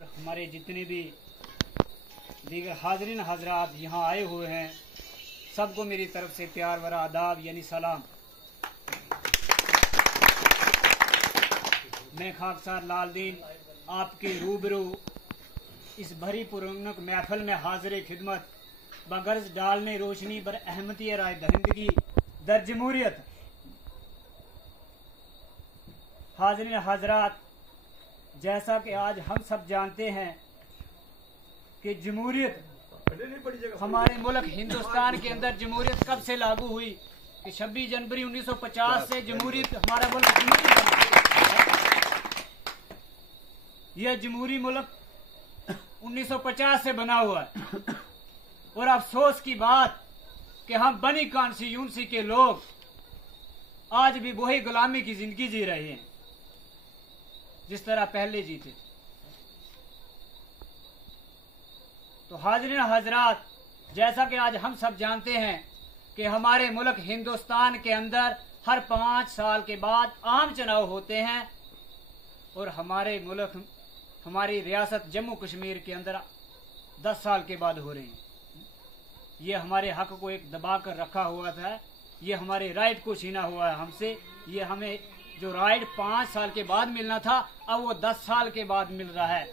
हमारे जितने भी दीगर हाजरीन हजरात यहाँ आए हुए हैं, सबको मेरी तरफ से प्यार भरा आदाब यानी सलाम। मैं खाकसार लालदीन आपके रूबरू इस भरी पुरौनक महफल में हाजिर खिदमत बगर्ज डालने रोशनी बर अहमती राय दहिंदगी दर जमहूरियत। हाजरीन हजरात, जैसा कि आज हम सब जानते हैं कि जमहूरियत हमारे मुल्क हिंदुस्तान के अंदर जमहूरियत कब से लागू हुई कि 26 जनवरी 1950 से जमहूरियत हमारा मुल्क जमहूरी बना। यह जमहूरी मुल्क 1950 से बना हुआ है और अफसोस की बात कि हम बनी कॉन्स्टिट्यूंसी के लोग आज भी वही गुलामी की जिंदगी जी रहे हैं जिस तरह पहले जीते। तो हाजरीन हजरात, जैसा कि आज हम सब जानते हैं कि हमारे मुल्क हिंदुस्तान के अंदर हर 5 साल के बाद आम चुनाव होते हैं और हमारे मुल्क हमारी रियासत जम्मू कश्मीर के अंदर 10 साल के बाद हो रहे हैं। ये हमारे हक को एक दबा कर रखा हुआ था, ये हमारे राइट को छीना हुआ है हमसे। ये हमें जो राइट 5 साल के बाद मिलना था अब वो 10 साल के बाद मिल रहा है।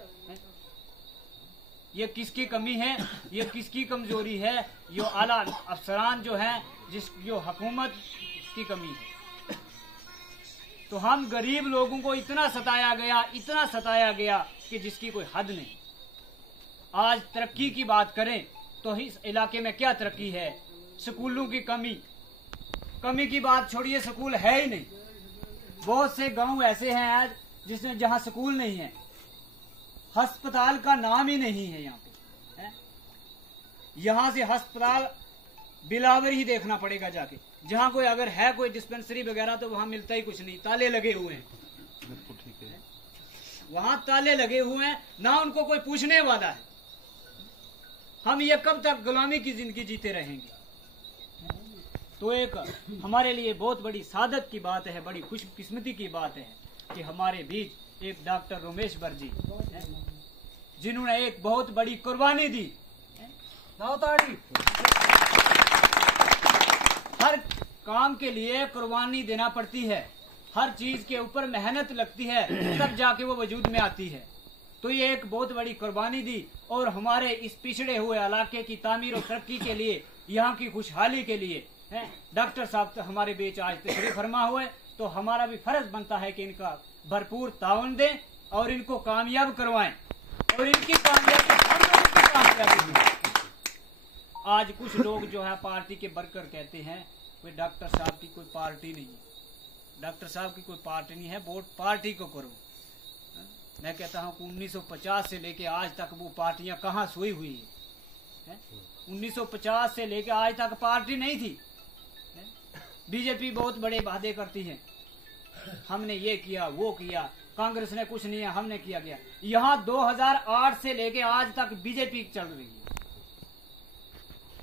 ये किसकी कमी है, ये किसकी कमजोरी है? ये आला अफसरान जो है जो हुकूमत की कमी है। तो हम गरीब लोगों को इतना सताया गया कि जिसकी कोई हद नहीं। आज तरक्की की बात करें तो इस इलाके में क्या तरक्की है? स्कूलों की कमी की बात छोड़िए, स्कूल है ही नहीं। बहुत से गांव ऐसे हैं आज जिसमें जहां स्कूल नहीं है, अस्पताल का नाम ही नहीं है यहाँ पे है? यहाँ से अस्पताल बिलावर ही देखना पड़ेगा जाके। जहाँ कोई अगर है कोई डिस्पेंसरी वगैरह तो वहां मिलता ही कुछ नहीं, ताले लगे हुए हैं। वहां ताले लगे हुए हैं, ना उनको कोई पूछने वाला है। हम ये कब तक गुलामी की जिंदगी जीते रहेंगे? तो एक हमारे लिए बहुत बड़ी सादत की बात है, बड़ी खुशकिस्मती की बात है कि हमारे बीच एक डॉक्टर रोमेश बर्जी जिन्होंने एक बहुत बड़ी कुर्बानी दी। हर काम के लिए कुर्बानी देना पड़ती है, हर चीज के ऊपर मेहनत लगती है, तब जाके वो वजूद में आती है। तो ये एक बहुत बड़ी कुर्बानी दी और हमारे इस पिछड़े हुए इलाके की तामीर और तरक्की के लिए, यहाँ की खुशहाली के लिए डॉक्टर साहब तो हमारे बीच आज तशरीफ फरमा हुए। तो हमारा भी फर्ज बनता है कि इनका भरपूर ताउन दें और इनको कामयाब करवाएं और इनकी कामयाबी हम लोगों की कामयाबी है। आज कुछ लोग जो है पार्टी के वर्कर कहते हैं कोई डॉक्टर साहब की कोई पार्टी नहीं है, डॉक्टर साहब की कोई पार्टी नहीं है, वोट पार्टी को करो। मैं कहता हूँ 1950 से लेके आज तक वो पार्टियां कहाँ सोई हुई है? 1950 से लेके आज तक पार्टी नहीं थी। बीजेपी बहुत बड़े वादे करती है, हमने ये किया वो किया, कांग्रेस ने कुछ नहीं है, हमने किया गया। यहाँ 2008 से लेके आज तक बीजेपी चल रही है।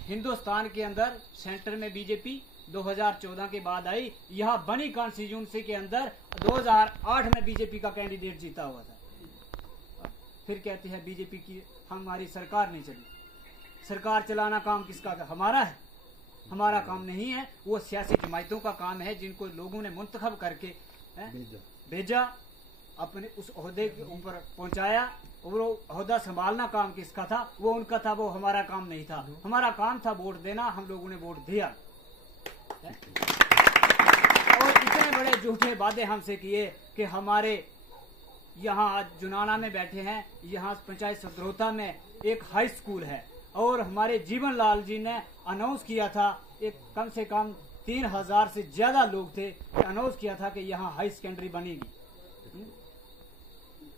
हिंदुस्तान के अंदर सेंटर में बीजेपी 2014 के बाद आई। यहाँ बनी कॉन्स्टिट्यूंसी के अंदर 2008 में बीजेपी का कैंडिडेट जीता हुआ था। फिर कहते हैं बीजेपी की हमारी सरकार नहीं चली। सरकार चलाना काम किसका था? हमारा है, हमारा काम नहीं है। वो सियासी जमायतों का काम है जिनको लोगों ने मुंतखब करके भेजा, अपने उस ओहदे के ऊपर पहुंचाया और वो ओहदा संभालना काम किसका था? वो उनका था, वो हमारा काम नहीं था। हमारा काम था वोट देना, हम लोगों ने वोट दिया और इतने बड़े झूठे वादे हमसे किए कि हमारे यहाँ आज जुनाना में बैठे हैं, यहाँ पंचायत सदरोता में एक हाई स्कूल है और हमारे जीवन लाल जी ने अनाउंस किया था, एक कम से कम 3000 से ज्यादा लोग थे, अनाउंस किया था कि यहाँ हाई सेकेंडरी बनेगी।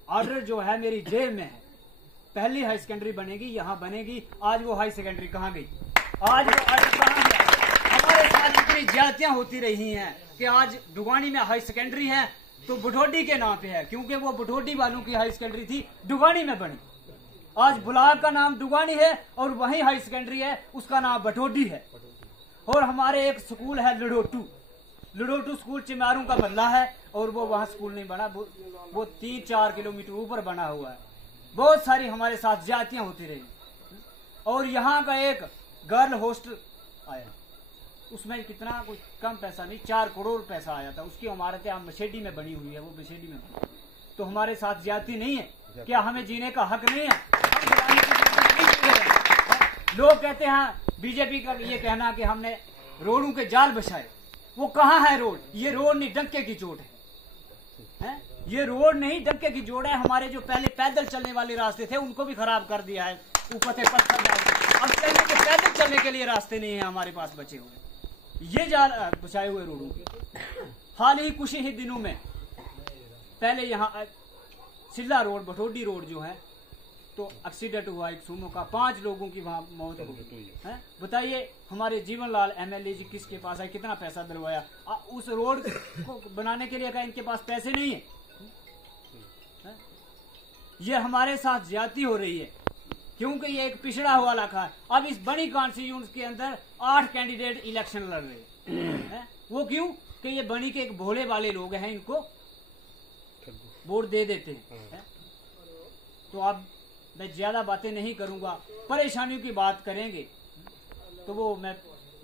ऑर्डर जो है मेरी जेब में है, पहली हाई सेकेंडरी बनेगी, यहाँ बनेगी। आज वो हाई सेकेंडरी कहाँ गई? आज वो ऑर्डर कहाँ गया? हमारे साथ इतनी ज्यादतियां होती रही हैं कि आज डुगानी में हाई सेकेंडरी है तो बुढ़ोडी के नाम पे है, क्योंकि वो बुढ़ोडी वालों की हाई सेकेंडरी थी, डुगानी में बनी। आज ब्लॉक का नाम डुगानी है और वही हाई सेकेंडरी है, उसका नाम बठोडी है। और हमारे एक स्कूल है लुडोटू स्कूल चिमारू का बदला है और वो वहाँ स्कूल नहीं बना, वो 3-4 किलोमीटर ऊपर बना हुआ है। बहुत सारी हमारे साथ ज्यादतियां होती रही। और यहाँ का एक गर्ल हॉस्टल आया, उसमें कितना कुछ कम पैसा नहीं, 4 करोड़ पैसा आया था। उसकी इमारतें हम मशेडी में बनी हुई है, वो मशेडी में बनी। तो हमारे साथ ज्यादती नहीं है क्या? हमें जीने का हक नहीं है? लोग कहते हैं बीजेपी का ये कहना कि हमने रोडों के जाल बिछाए। वो कहाँ है रोड? ये रोड नहीं, डंके की चोट है। ये रोड नहीं, डंके की जोड़ है। हमारे जो पहले पैदल चलने वाले रास्ते थे उनको भी खराब कर दिया है, ऊपर से पत्थर डाल। अब चलने के पैदल चलने के लिए रास्ते नहीं है हमारे पास बचे हुए, ये जाल बिछाए हुए रोडों के। हाल ही कुछ ही दिनों में पहले यहाँ सिल्ला रोड, भटोडी रोड जो है, तो एक्सीडेंट हुआ एक सुमो का, 5 लोगों की वहां मौत हो गई है। बताइए हमारे जीवन लाल MLA जी किसके पास है, कितना पैसा दिलवाया? उस रोड को बनाने के लिए क्या इनके पास पैसे नहीं है? ये हमारे साथ ज्यादती हो रही है क्योंकि ये एक पिछड़ा हुआ इलाका है। अब इस बड़ी कॉन्स्टिट्यूंसी के अंदर 8 कैंडिडेट इलेक्शन लड़ रहे हैं। वो क्यों? कि ये बनी के एक भोले वाले लोग हैं, इनको वोट दे देते हैं। तो अब मैं ज्यादा बातें नहीं करूंगा, परेशानियों की बात करेंगे। तो वो मैं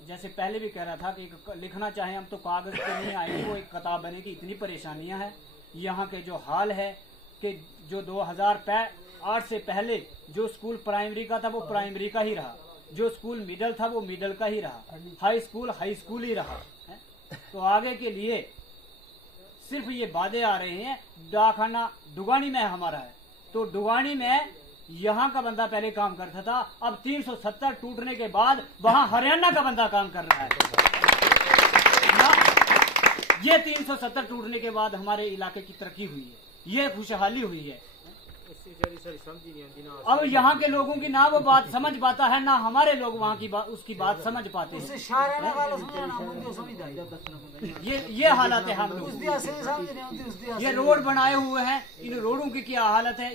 जैसे पहले भी कह रहा था कि लिखना चाहे हम तो कागज पे नहीं आएंगे, वो एक किताब बनेगी। इतनी परेशानियां हैं यहाँ के। जो हाल है कि जो 2008 से पहले जो स्कूल प्राइमरी का था वो प्राइमरी का ही रहा, जो स्कूल मिडिल था वो मिडिल का ही रहा, हाई स्कूल ही रहा है। तो आगे के लिए सिर्फ ये वादे आ रहे हैं। डाकखाना डुगानी में हमारा है, तो डुगानी में यहाँ का बंदा पहले काम करता था, अब 370 टूटने के बाद वहाँ हरियाणा का बंदा काम कर रहा है। ये 370 टूटने के बाद हमारे इलाके की तरक्की हुई है, ये खुशहाली हुई है। अब यहाँ के लोगों की ना वो बात समझ पाता है, ना हमारे लोग वहाँ की उसकी बात समझ पाते हैं। ये हालत है हम लोग। ये रोड बनाए हुए हैं, इन रोडों की क्या हालत है।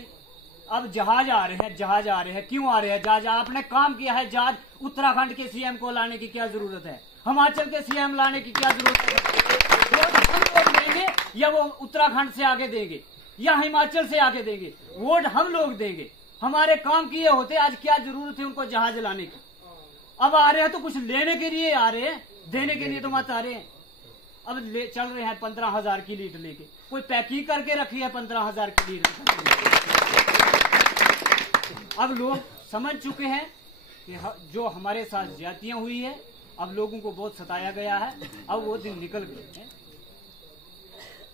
अब जहाज आ रहे हैं, क्यों आ रहे हैं जहाज? आपने काम किया है जहाज उत्तराखंड के CM को लाने की क्या जरूरत है? हिमाचल के CM लाने की क्या जरूरत है? हम लोग देंगे या वो उत्तराखंड से आगे देंगे या हिमाचल से आगे देंगे? वोट हम लोग देंगे। हमारे काम किए होते, आज क्या जरूरत है उनको जहाज लाने की? अब आ रहे हैं तो कुछ लेने के लिए आ रहे हैं, देने के लिए तो मत आ रहे हैं। अब चल रहे हैं 15,000 की लीटर लेके, कोई पैकिंग करके रखी है 15,000 की लीटर। अब लोग समझ चुके हैं कि जो हमारे साथ ज्यादतियां हुई है, अब लोगों को बहुत सताया गया है, अब वो दिन निकल गए हैं।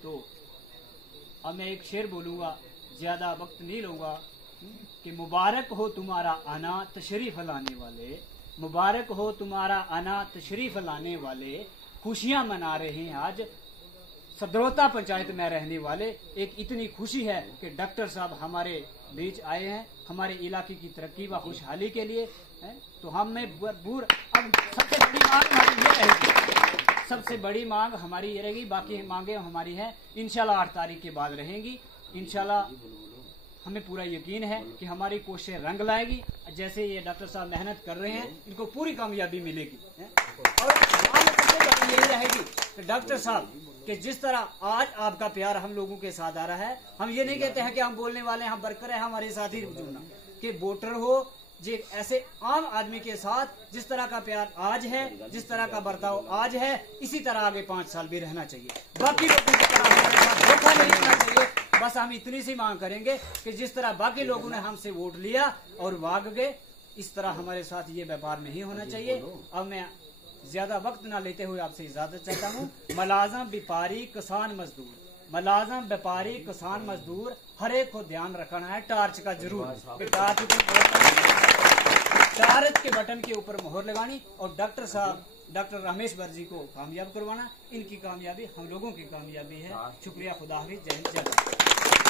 तो अब मैं एक शेर बोलूंगा, ज्यादा वक्त नहीं लूंगा, कि मुबारक हो तुम्हारा आना तशरीफ लाने वाले, मुबारक हो तुम्हारा आना तशरीफ लाने वाले, खुशियां मना रहे हैं आज सदरोता पंचायत में रहने वाले। एक इतनी खुशी है कि डॉक्टर साहब हमारे बीच आए हैं, हमारे इलाके की तरक्की व खुशहाली के लिए है। तो हमें अब सबसे बड़ी मांग हमारी ये रहेगी, सबसे बड़ी मांग हमारी ये रहेगी। बाकी मांगे हमारी है इंशाल्लाह 8 तारीख के बाद रहेंगी। इंशाल्लाह हमें पूरा यकीन है कि हमारी कोशिशें रंग लाएगी। जैसे ये डॉक्टर साहब मेहनत कर रहे हैं, इनको पूरी कामयाबी मिलेगी। और यही रहेगी कि डॉक्टर साहब कि जिस तरह आज आपका प्यार हम लोगों के साथ आ रहा है, हम ये नहीं कहते हैं कि हम बोलने वाले हैं, हम वर्कर हैं, हमारे साथ ही जुड़ना, कि वोटर हो जी ऐसे आम आदमी के साथ जिस तरह का प्यार आज है, जिस तरह का बर्ताव आज है, इसी तरह आगे 5 साल भी रहना चाहिए। बाकी लोगों की तरह हमारे साथ धोखा नहीं होना चाहिए। बस हम इतनी सी मांग करेंगे कि जिस तरह बाकी लोगों ने हमसे वोट लिया और भाग गए, इस तरह हमारे साथ ये व्यापार नहीं होना चाहिए। अब मैं ज्यादा वक्त ना लेते हुए आपसे इजाजत चाहता हूँ। मलाजम व्यापारी किसान मजदूर, मलाजम व्यापारी किसान मजदूर, हर एक को ध्यान रखना है टार्च का जरूर, टार्च के बटन के ऊपर मोहर लगानी और डॉक्टर साहब डॉक्टर रमेश बर्जी को कामयाब करवाना। इनकी कामयाबी हम लोगों की कामयाबी है। शुक्रिया, खुदा हाफिज, जय हिंद, जय भारत।